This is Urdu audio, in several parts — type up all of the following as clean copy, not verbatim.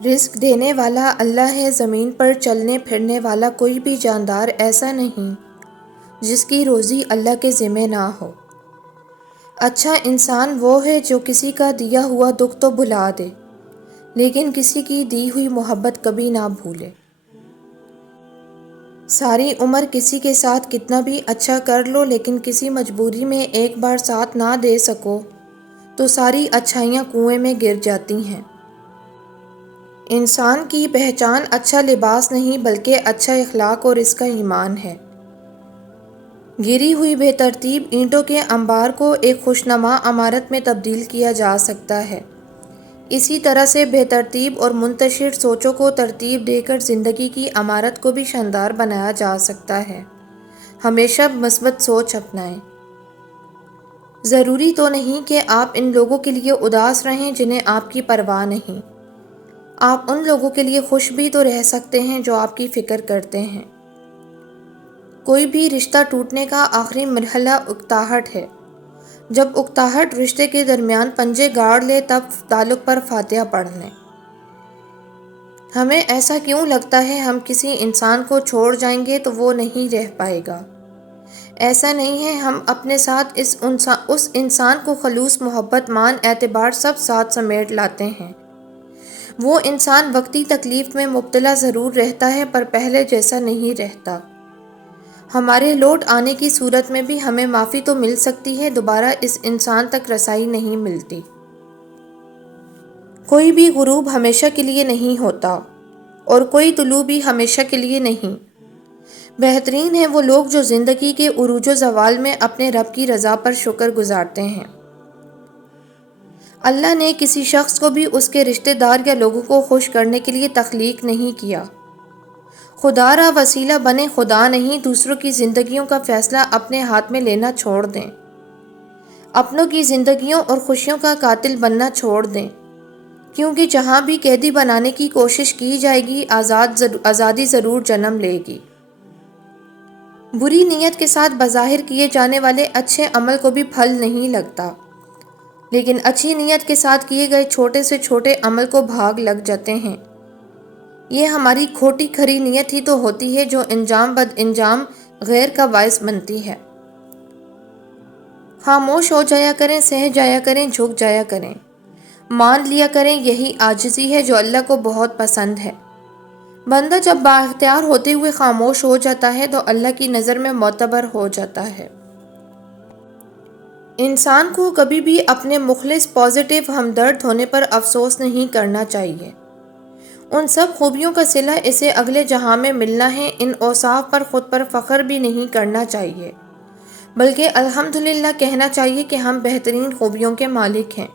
رزق دینے والا اللہ ہے، زمین پر چلنے پھرنے والا کوئی بھی جاندار ایسا نہیں جس کی روزی اللہ کے ذمہ نہ ہو۔ اچھا انسان وہ ہے جو کسی کا دیا ہوا دکھ تو بھلا دے، لیکن کسی کی دی ہوئی محبت کبھی نہ بھولے۔ ساری عمر کسی کے ساتھ کتنا بھی اچھا کر لو، لیکن کسی مجبوری میں ایک بار ساتھ نہ دے سکو تو ساری اچھائیاں کنویں میں گر جاتی ہیں۔ انسان کی پہچان اچھا لباس نہیں بلکہ اچھا اخلاق اور اس کا ایمان ہے۔ گری ہوئی بے ترتیب اینٹوں کے انبار کو ایک خوشنما عمارت میں تبدیل کیا جا سکتا ہے، اسی طرح سے بے ترتیب اور منتشر سوچوں کو ترتیب دے کر زندگی کی عمارت کو بھی شاندار بنایا جا سکتا ہے۔ ہمیشہ مثبت سوچ اپنائیں۔ ضروری تو نہیں کہ آپ ان لوگوں کے لیے اداس رہیں جنہیں آپ کی پرواہ نہیں۔ آپ ان لوگوں کے لیے خوش بھی تو رہ سکتے ہیں جو آپ کی فکر کرتے ہیں۔ کوئی بھی رشتہ ٹوٹنے کا آخری مرحلہ اکتاہٹ ہے۔ جب اکتاہٹ رشتے کے درمیان پنجے گاڑ لے تب تعلق پر فاتحہ پڑھ لیں۔ ہمیں ایسا کیوں لگتا ہے ہم کسی انسان کو چھوڑ جائیں گے تو وہ نہیں رہ پائے گا؟ ایسا نہیں ہے، ہم اپنے ساتھ اس انسان کو خلوص، محبت، مان، اعتبار سب ساتھ سمیٹ لاتے ہیں۔ وہ انسان وقتی تکلیف میں مبتلا ضرور رہتا ہے پر پہلے جیسا نہیں رہتا۔ ہمارے لوٹ آنے کی صورت میں بھی ہمیں معافی تو مل سکتی ہے، دوبارہ اس انسان تک رسائی نہیں ملتی۔ کوئی بھی غروب ہمیشہ کے لیے نہیں ہوتا اور کوئی طلوع بھی ہمیشہ کے لیے نہیں۔ بہترین ہیں وہ لوگ جو زندگی کے عروج و زوال میں اپنے رب کی رضا پر شکر گزارتے ہیں۔ اللہ نے کسی شخص کو بھی اس کے رشتہ دار یا لوگوں کو خوش کرنے کے لیے تخلیق نہیں کیا۔ خدا را وسیلہ بنے، خدا نہیں۔ دوسروں کی زندگیوں کا فیصلہ اپنے ہاتھ میں لینا چھوڑ دیں۔ اپنوں کی زندگیوں اور خوشیوں کا قاتل بننا چھوڑ دیں، کیونکہ جہاں بھی قیدی بنانے کی کوشش کی جائے گی، آزادی ضرور جنم لے گی۔ بری نیت کے ساتھ بظاہر کیے جانے والے اچھے عمل کو بھی پھل نہیں لگتا، لیکن اچھی نیت کے ساتھ کیے گئے چھوٹے سے چھوٹے عمل کو بھاگ لگ جاتے ہیں۔ یہ ہماری کھوٹی کھری نیت ہی تو ہوتی ہے جو انجام بد انجام غیر کا باعث بنتی ہے۔ خاموش ہو جایا کریں، سہ جایا کریں، جھک جایا کریں، مان لیا کریں، یہی عاجزی ہے جو اللہ کو بہت پسند ہے۔ بندہ جب بااختیار ہوتے ہوئے خاموش ہو جاتا ہے تو اللہ کی نظر میں معتبر ہو جاتا ہے۔ انسان کو کبھی بھی اپنے مخلص، پازیٹیو، ہمدرد ہونے پر افسوس نہیں کرنا چاہیے۔ ان سب خوبیوں کا صلہ اسے اگلے جہاں میں ملنا ہے۔ ان اوصاف پر خود پر فخر بھی نہیں کرنا چاہیے، بلکہ الحمدللہ کہنا چاہیے کہ ہم بہترین خوبیوں کے مالک ہیں۔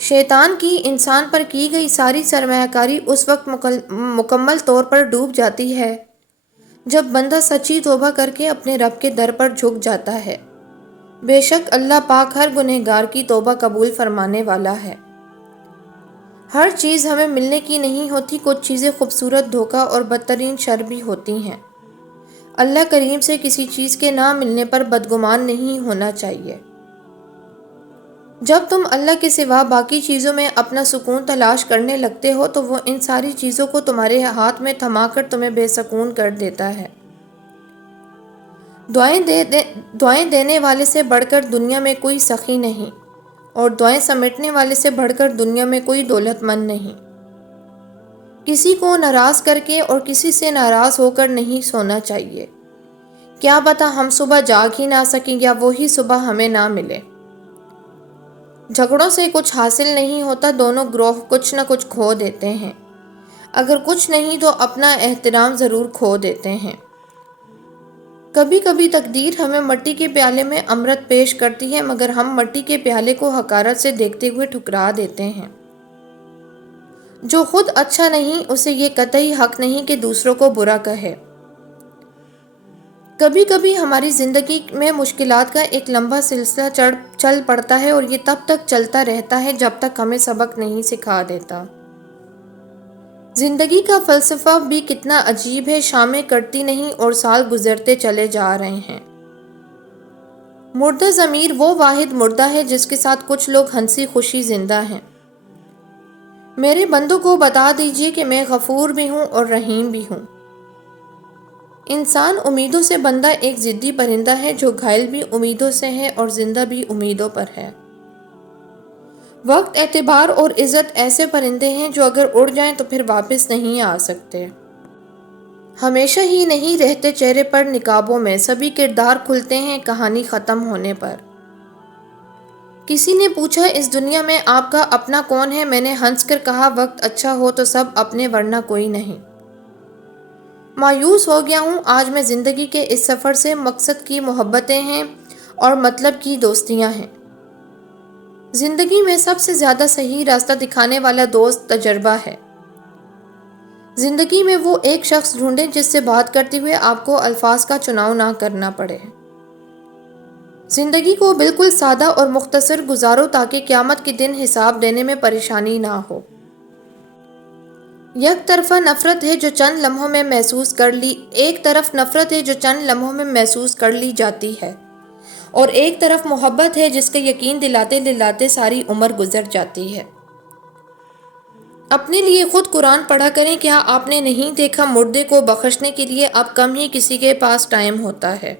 شیطان کی انسان پر کی گئی ساری سرمایہ کاری اس وقت مکمل طور پر ڈوب جاتی ہے جب بندہ سچی توبہ کر کے اپنے رب کے در پر جھک جاتا ہے۔ بے شک اللہ پاک ہر گنہگار کی توبہ قبول فرمانے والا ہے۔ ہر چیز ہمیں ملنے کی نہیں ہوتی، کچھ چیزیں خوبصورت، دھوکہ اور بدترین شر بھی ہوتی ہیں۔ اللہ کریم سے کسی چیز کے نہ ملنے پر بدگمان نہیں ہونا چاہیے۔ جب تم اللہ کے سوا باقی چیزوں میں اپنا سکون تلاش کرنے لگتے ہو تو وہ ان ساری چیزوں کو تمہارے ہاتھ میں تھما کر تمہیں بے سکون کر دیتا ہے۔ دعائیں دینے والے سے بڑھ کر دنیا میں کوئی سخی نہیں، اور دعائیں سمیٹنے والے سے بڑھ کر دنیا میں کوئی دولت مند نہیں۔ کسی کو ناراض کر کے اور کسی سے ناراض ہو کر نہیں سونا چاہیے۔ کیا پتہ ہم صبح جاگ ہی نہ سکیں یا وہی صبح ہمیں نہ ملے۔ جھگڑوں سے کچھ حاصل نہیں ہوتا، دونوں گروہ کچھ نہ کچھ کھو دیتے ہیں، اگر کچھ نہیں تو اپنا احترام ضرور کھو دیتے ہیں۔ کبھی کبھی تقدیر ہمیں مٹی کے پیالے میں امرت پیش کرتی ہے، مگر ہم مٹی کے پیالے کو حقارت سے دیکھتے ہوئے ٹھکرا دیتے ہیں۔ جو خود اچھا نہیں اسے یہ قطعی حق نہیں کہ دوسروں کو برا کہے۔ کبھی کبھی ہماری زندگی میں مشکلات کا ایک لمبا سلسلہ چل پڑتا ہے اور یہ تب تک چلتا رہتا ہے جب تک ہمیں سبق نہیں سکھا دیتا۔ زندگی کا فلسفہ بھی کتنا عجیب ہے، شامیں کٹتی نہیں اور سال گزرتے چلے جا رہے ہیں۔ مردہ ضمیر وہ واحد مردہ ہے جس کے ساتھ کچھ لوگ ہنسی خوشی زندہ ہیں۔ میرے بندوں کو بتا دیجیے کہ میں غفور بھی ہوں اور رحیم بھی ہوں۔ انسان امیدوں سے بندہ ایک ضدی پرندہ ہے جو گھائل بھی امیدوں سے ہے اور زندہ بھی امیدوں پر ہے۔ وقت، اعتبار اور عزت ایسے پرندے ہیں جو اگر اڑ جائیں تو پھر واپس نہیں آ سکتے۔ ہمیشہ ہی نہیں رہتے چہرے پر نقابوں میں، سبھی کردار کھلتے ہیں کہانی ختم ہونے پر۔ کسی نے پوچھا اس دنیا میں آپ کا اپنا کون ہے؟ میں نے ہنس کر کہا وقت اچھا ہو تو سب اپنے ورنہ کوئی نہیں۔ مایوس ہو گیا ہوں آج میں زندگی کے اس سفر سے، مقصد کی محبتیں ہیں اور مطلب کی دوستیاں ہیں۔ زندگی میں سب سے زیادہ صحیح راستہ دکھانے والا دوست تجربہ ہے۔ زندگی میں وہ ایک شخص ڈھونڈیں جس سے بات کرتے ہوئے آپ کو الفاظ کا چناؤ نہ کرنا پڑے۔ زندگی کو بالکل سادہ اور مختصر گزارو تاکہ قیامت کے دن حساب دینے میں پریشانی نہ ہو۔ یک طرفہ نفرت ہے جو چند لمحوں میں محسوس کر لی ایک طرف نفرت ہے جو چند لمحوں میں محسوس کر لی جاتی ہے اور ایک طرف محبت ہے جس کا یقین دلاتے دلاتے ساری عمر گزر جاتی ہے۔ اپنے لیے خود قرآن پڑھا کریں۔ کیا آپ نے نہیں دیکھا مردے کو بخشنے کے لیے اب کم ہی کسی کے پاس ٹائم ہوتا ہے۔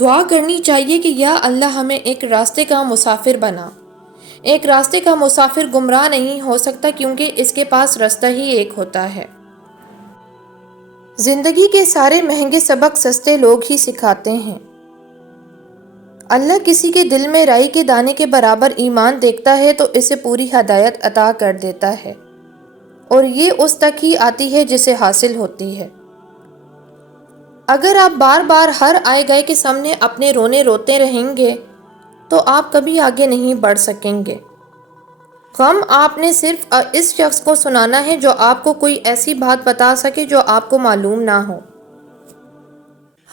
دعا کرنی چاہیے کہ یا اللہ ہمیں ایک راستے کا مسافر بنا۔ ایک راستے کا مسافر گمراہ نہیں ہو سکتا کیونکہ اس کے پاس راستہ ہی ایک ہوتا ہے۔ زندگی کے سارے مہنگے سبق سستے لوگ ہی سکھاتے ہیں۔ اللہ کسی کے دل میں رائی کے دانے کے برابر ایمان دیکھتا ہے تو اسے پوری ہدایت عطا کر دیتا ہے اور یہ اس تک ہی آتی ہے جسے حاصل ہوتی ہے۔ اگر آپ بار بار ہر آئے گئے کے سامنے اپنے رونے روتے رہیں گے تو آپ کبھی آگے نہیں بڑھ سکیں گے۔ غم آپ نے صرف اس شخص کو سنانا ہے جو آپ کو کوئی ایسی بات بتا سکے جو آپ کو معلوم نہ ہو۔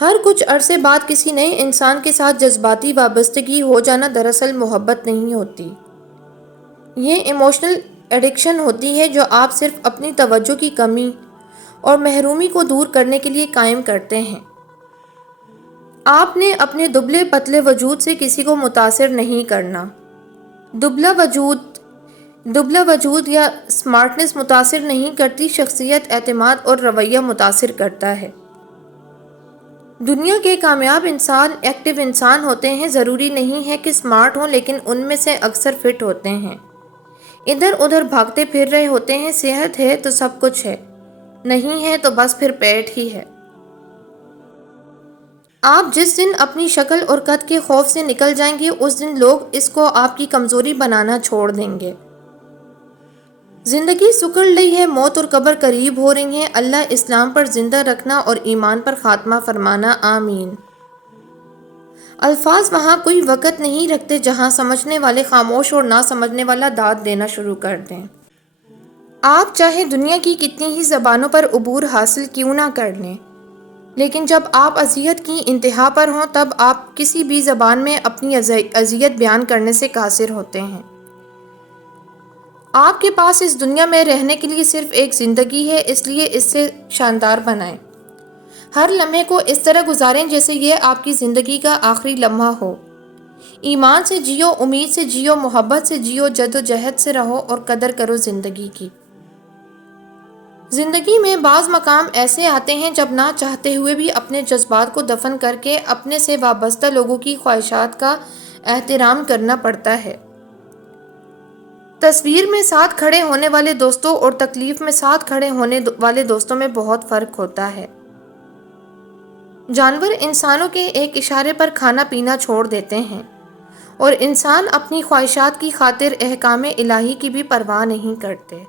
ہر کچھ عرصے بعد کسی نئے انسان کے ساتھ جذباتی وابستگی ہو جانا دراصل محبت نہیں ہوتی، یہ ایموشنل ایڈکشن ہوتی ہے جو آپ صرف اپنی توجہ کی کمی اور محرومی کو دور کرنے کے لیے قائم کرتے ہیں۔ آپ نے اپنے دبلے پتلے وجود سے کسی کو متاثر نہیں کرنا۔ دبلا وجود یا سمارٹنس متاثر نہیں کرتی، شخصیت، اعتماد اور رویہ متاثر کرتا ہے۔ دنیا کے کامیاب انسان ایکٹیو انسان ہوتے ہیں، ضروری نہیں ہے کہ سمارٹ ہوں لیکن ان میں سے اکثر فٹ ہوتے ہیں، ادھر ادھر بھاگتے پھر رہے ہوتے ہیں۔ صحت ہے تو سب کچھ ہے، نہیں ہے تو بس پھر پیٹ ہی ہے۔ آپ جس دن اپنی شکل اور قد کے خوف سے نکل جائیں گے اس دن لوگ اس کو آپ کی کمزوری بنانا چھوڑ دیں گے۔ زندگی سکڑ رہی ہے، موت اور قبر قریب ہو رہی ہیں، اللہ اسلام پر زندہ رکھنا اور ایمان پر خاتمہ فرمانا، آمین۔ الفاظ وہاں کوئی وقت نہیں رکھتے جہاں سمجھنے والے خاموش اور نہ سمجھنے والا داد دینا شروع کر دیں۔ آپ چاہے دنیا کی کتنی ہی زبانوں پر عبور حاصل کیوں نہ کر لیں، لیکن جب آپ اذیت کی انتہا پر ہوں تب آپ کسی بھی زبان میں اپنی اذیت بیان کرنے سے قاصر ہوتے ہیں۔ آپ کے پاس اس دنیا میں رہنے کے لیے صرف ایک زندگی ہے، اس لیے اس سے شاندار بنائیں۔ ہر لمحے کو اس طرح گزاریں جیسے یہ آپ کی زندگی کا آخری لمحہ ہو۔ ایمان سے جیو، امید سے جیو، محبت سے جیو، جد و جہد سے رہو اور قدر کرو زندگی کی۔ زندگی میں بعض مقام ایسے آتے ہیں جب نہ چاہتے ہوئے بھی اپنے جذبات کو دفن کر کے اپنے سے وابستہ لوگوں کی خواہشات کا احترام کرنا پڑتا ہے۔ تصویر میں ساتھ کھڑے ہونے والے دوستوں اور تکلیف میں ساتھ کھڑے ہونے والے دوستوں میں بہت فرق ہوتا ہے۔ جانور انسانوں کے ایک اشارے پر کھانا پینا چھوڑ دیتے ہیں اور انسان اپنی خواہشات کی خاطر احکام الہی کی بھی پرواہ نہیں کرتے۔